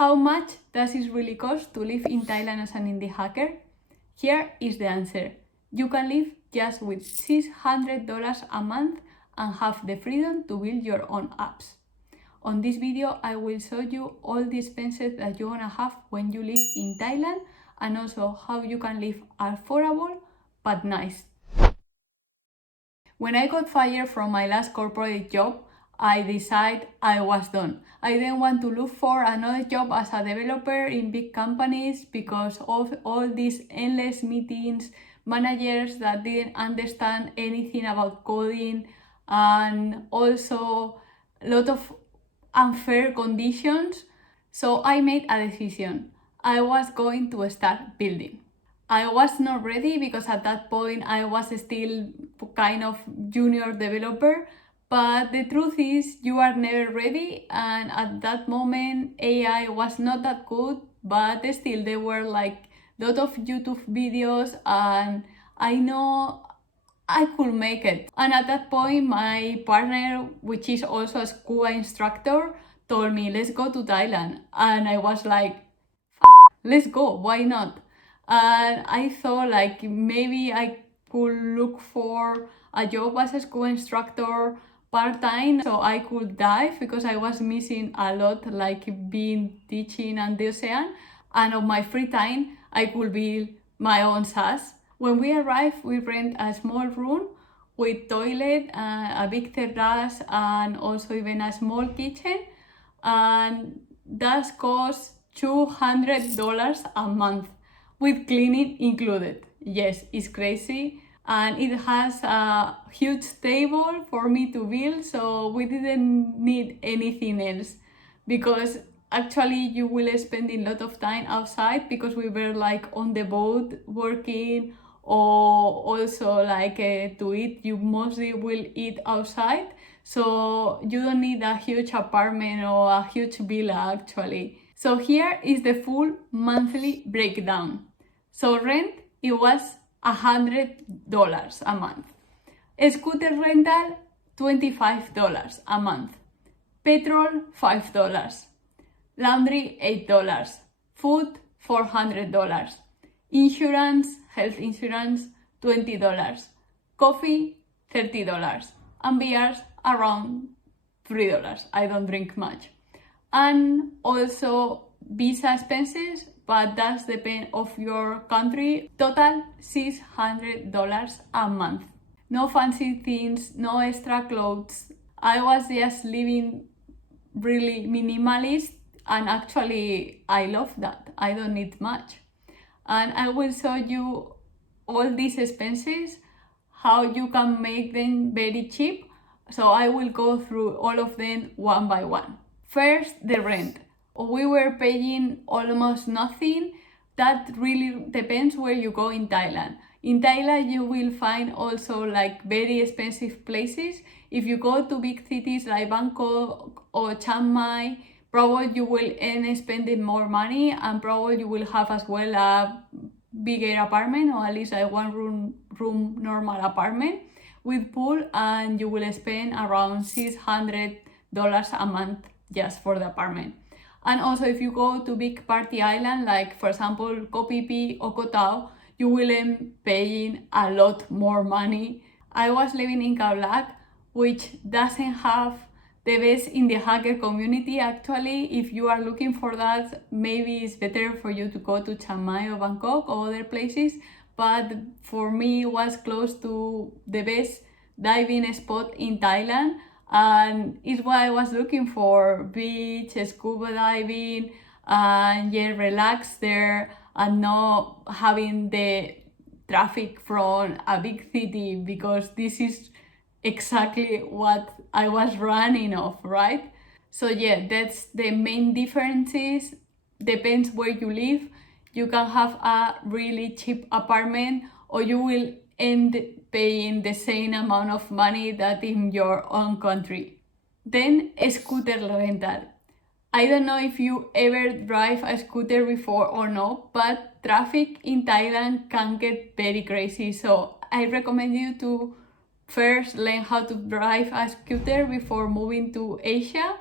How much does it really cost to live in Thailand as an indie hacker? Here is the answer. You can live just with $600 a month and have the freedom to build your own apps. On this video, I will show you all the expenses that you're gonna have when you live in Thailand and also how you can live affordable but nice. When I got fired from my last corporate job, I decided I was done. I didn't want to look for another job as a developer in big companies because of all these endless meetings, managers that didn't understand anything about coding, and also a lot of unfair conditions. So I made a decision. I was going to start building. I was not ready because at that point I was still kind of junior developer, but the truth is you are never ready, and at that moment AI was not that good, but still there were like a lot of YouTube videos and I know I could make it. And at that point my partner, which is also a scuba instructor, told me, let's go to Thailand. And I was like, let's go, why not? And I thought like maybe I could look for a job as a scuba instructor part-time so I could dive because I was missing a lot, like being teaching and the ocean, and on my free time I could build my own SaaS. When we arrived, we rent a small room with toilet, a big terrace, and also even a small kitchen, and that cost $200 a month with cleaning included. Yes, it's crazy. And it has a huge table for me to build, so we didn't need anything else because actually you will spend a lot of time outside because we were like on the boat working, or also like to eat, you mostly will eat outside, so you don't need a huge apartment or a huge villa actually. So here is the full monthly breakdown. So rent, it was $100 a month. Scooter rental, $25 a month. Petrol, $5. Laundry, $8. Food, $400. Insurance, health insurance, $20. Coffee, $30. And beers, around $3. I don't drink much. And also visa expenses, but that's depend of your country. Total $600 a month. No fancy things, no extra clothes. I was just living really minimalist, and actually I love that. I don't need much. And I will show you all these expenses, how you can make them very cheap. So I will go through all of them one by one. First, the rent. We were paying almost nothing. That really depends where you go in Thailand. In Thailand, you will find also like very expensive places. If you go to big cities like Bangkok or Chiang Mai, probably you will end up spending more money, and probably you will have as well a bigger apartment, or at least a one room normal apartment with pool, and you will spend around $600 a month just for the apartment. And also if you go to big party island, like for example Koh Phi Phi or Koh Tao, you will end up paying a lot more money. I was living in Khao Lak, which doesn't have the best in the hacker community actually. If you are looking for that, maybe it's better for you to go to Chiang Mai or Bangkok or other places, but for me it was close to the best diving spot in Thailand, and it's what I was looking for: beach, scuba diving, and yeah, relax there and not having the traffic from a big city, because this is exactly what I was running off, right? So yeah, that's the main differences. Depends where you live. You can have a really cheap apartment, or you will end paying the same amount of money that in your own country. Then scooter rental. I don't know if you ever drive a scooter before or not, but traffic in Thailand can get very crazy. So I recommend you to first learn how to drive a scooter before moving to Asia.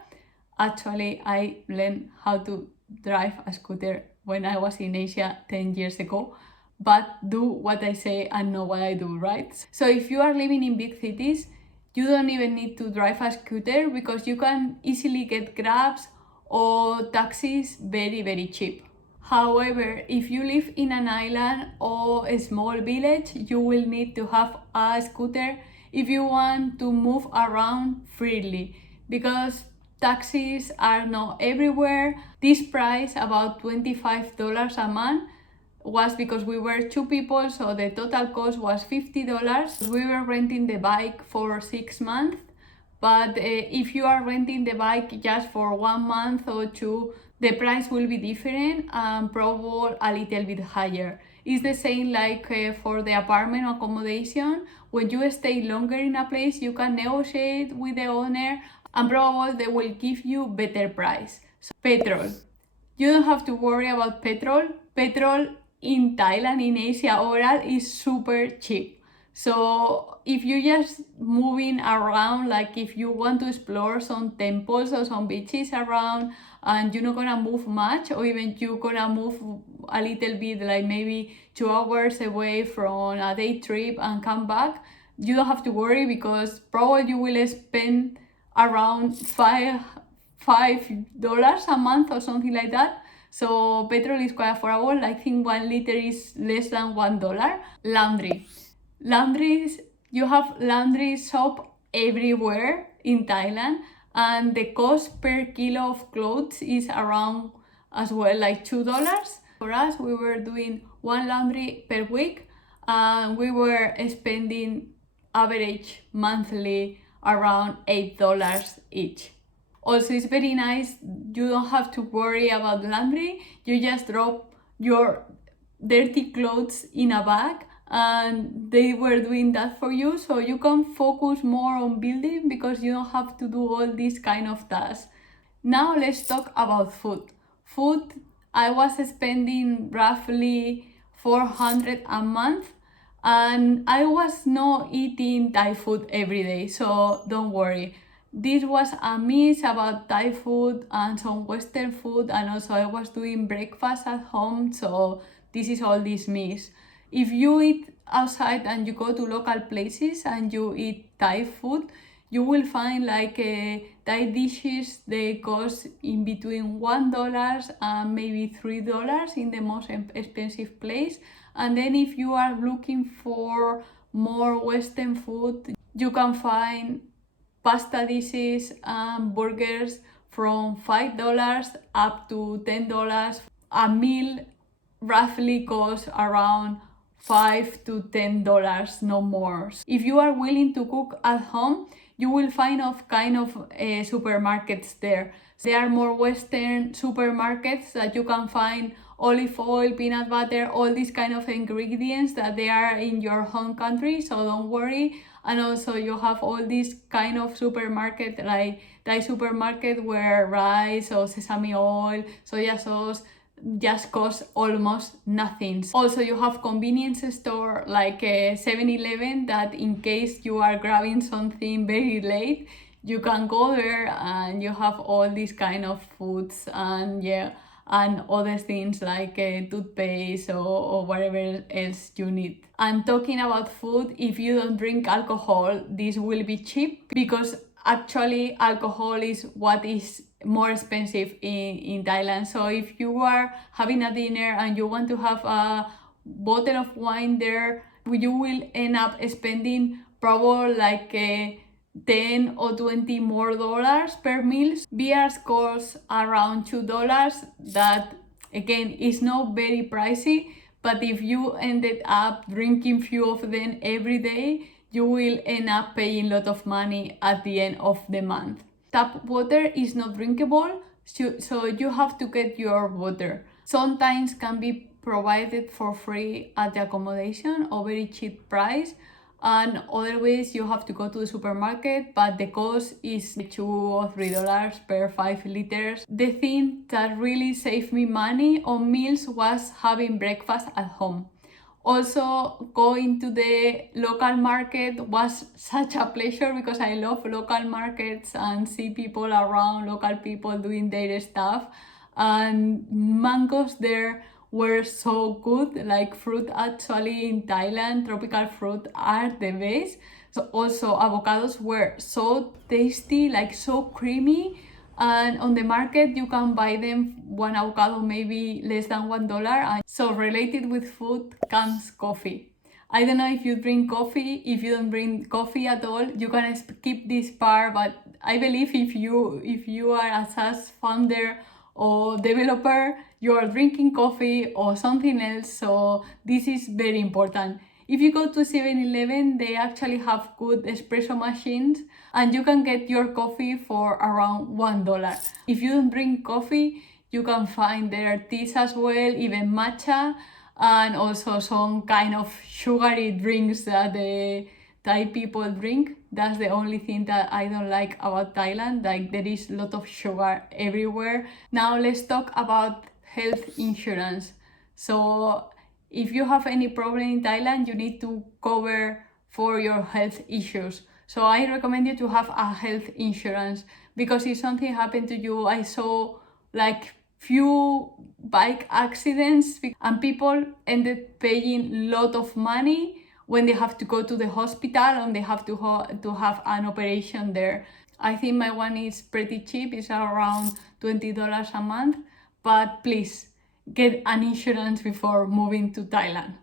Actually, I learned how to drive a scooter when I was in Asia 10 years ago, but do what I say and know what I do, right? So if you are living in big cities, you don't even need to drive a scooter because you can easily get Grabs or taxis very, very cheap. However, if you live in an island or a small village, you will need to have a scooter if you want to move around freely, because taxis are not everywhere. This price, about $25 a month, was because we were 2 people, so the total cost was $50. We were renting the bike for 6 months, but if you are renting the bike just for 1 month or 2, the price will be different and probably a little bit higher. It's the same like for the apartment accommodation. When you stay longer in a place, you can negotiate with the owner and probably they will give you better price. So, petrol. You don't have to worry about petrol. Petrol in Thailand, in Asia overall, is super cheap. So if you just moving around, like if you want to explore some temples or some beaches around and you're not gonna move much, or even you're gonna move a little bit, like maybe 2 hours away from a day trip and come back, you don't have to worry because probably you will spend around $5 a month or something like that. So petrol is quite affordable. I think 1 liter is less than $1. Laundries, you have laundry shop everywhere in Thailand, and the cost per kilo of clothes is around as well, like $2. For us, we were doing 1 laundry per week and we were spending average monthly around $8 each. Also, it's very nice, you don't have to worry about laundry, you just drop your dirty clothes in a bag and they were doing that for you, so you can focus more on building because you don't have to do all these kind of tasks. Now let's talk about food. I was spending roughly $400 a month and I was not eating Thai food every day, so don't worry. This was a mix about Thai food and some Western food, and also I was doing breakfast at home, so this is all this mix. If you eat outside and you go to local places and you eat Thai food, you will find like Thai dishes, they cost in between $1 and maybe $3 in the most expensive place. And then if you are looking for more Western food, you can find pasta dishes and burgers from $5 up to $10. A meal roughly costs around $5 to $10, no more. If you are willing to cook at home, you will find supermarkets there. There are more Western supermarkets that you can find olive oil, peanut butter, all these kind of ingredients that they are in your home country, so don't worry. And also you have all these kind of supermarket, like Thai supermarket, where rice or sesame oil, soya sauce just cost almost nothing. Also you have convenience store like a 7-Eleven that in case you are grabbing something very late, you can go there and you have all these kind of foods and other things like toothpaste or whatever else you need. And talking about food, if you don't drink alcohol, this will be cheap because actually alcohol is what is more expensive in Thailand. So if you are having a dinner and you want to have a bottle of wine there, you will end up spending probably like 10 or 20 more dollars per meal. Beers cost around $2. That again is not very pricey, but if you ended up drinking few of them every day, you will end up paying a lot of money at the end of the month. Tap water is not drinkable, so you have to get your water. Sometimes can be provided for free at the accommodation or very cheap price, and other ways you have to go to the supermarket, but the cost is $2 or $3 per 5 liters. The thing that really saved me money on meals was having breakfast at home. Also, going to the local market was such a pleasure because I love local markets and see people around, local people doing their stuff. and mangoes there were so good. Like fruit actually in Thailand, tropical fruit are the best. So also avocados were so tasty, like so creamy. And on the market you can buy them one avocado maybe less than $1. And so related with food comes coffee. I don't know if you drink coffee. If you don't drink coffee at all, you can skip this part, but I believe if you are a SaaS founder or developer, you are drinking coffee or something else, so this is very important. If you go to 7-Eleven, they actually have good espresso machines and you can get your coffee for around $1. If you don't drink coffee, you can find their teas as well, even matcha, and also some kind of sugary drinks that the Thai people drink. That's the only thing that I don't like about Thailand. Like there is a lot of sugar everywhere. Now let's talk about health insurance. So if you have any problem in Thailand, you need to cover for your health issues. So I recommend you to have a health insurance because if something happened to you, I saw like few bike accidents and people ended paying lot of money when they have to go to the hospital and they have to have an operation there. I think my one is pretty cheap, it's around $20 a month, but please get an insurance before moving to Thailand.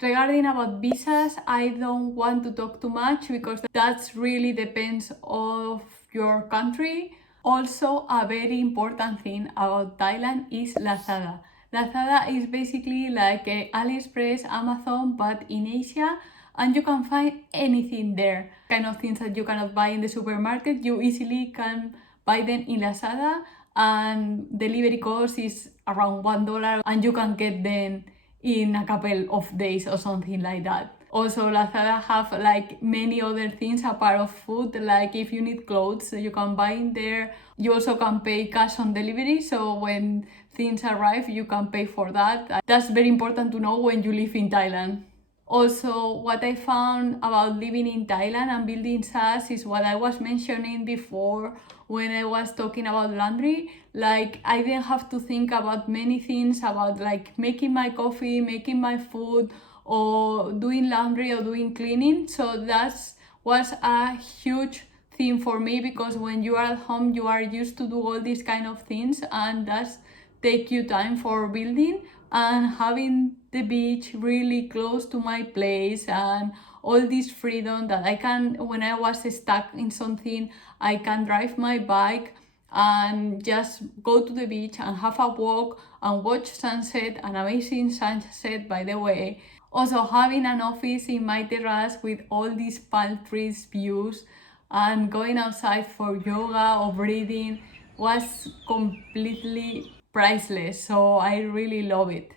Regarding about visas, I don't want to talk too much because that really depends of your country. Also, a very important thing about Thailand is Lazada. Lazada is basically like a AliExpress, Amazon, but in Asia, and you can find anything there. Kind of things that you cannot buy in the supermarket, you easily can buy them in Lazada, and delivery cost is around $1 and you can get them in a couple of days or something like that. Also, Lazada have like many other things apart of food, like if you need clothes, you can buy in there. You also can pay cash on delivery, so when things arrive, you can pay for that. That's very important to know when you live in Thailand. Also, what I found about living in Thailand and building SaaS is what I was mentioning before when I was talking about laundry. Like, I didn't have to think about many things about like making my coffee, making my food, or doing laundry or doing cleaning. So that was a huge thing for me because when you are at home, you are used to do all these kind of things and that's take you time for building. And having the beach really close to my place and all this freedom that I can, when I was stuck in something, I can drive my bike and just go to the beach and have a walk and watch sunset, an amazing sunset by the way. Also having an office in my terrace with all these palm trees views and going outside for yoga or breathing was completely priceless, so I really love it.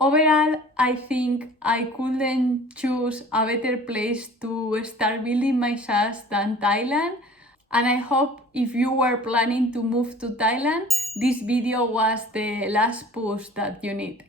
Overall, I think I couldn't choose a better place to start building my SaaS than Thailand, and I hope if you were planning to move to Thailand, this video was the last push that you need.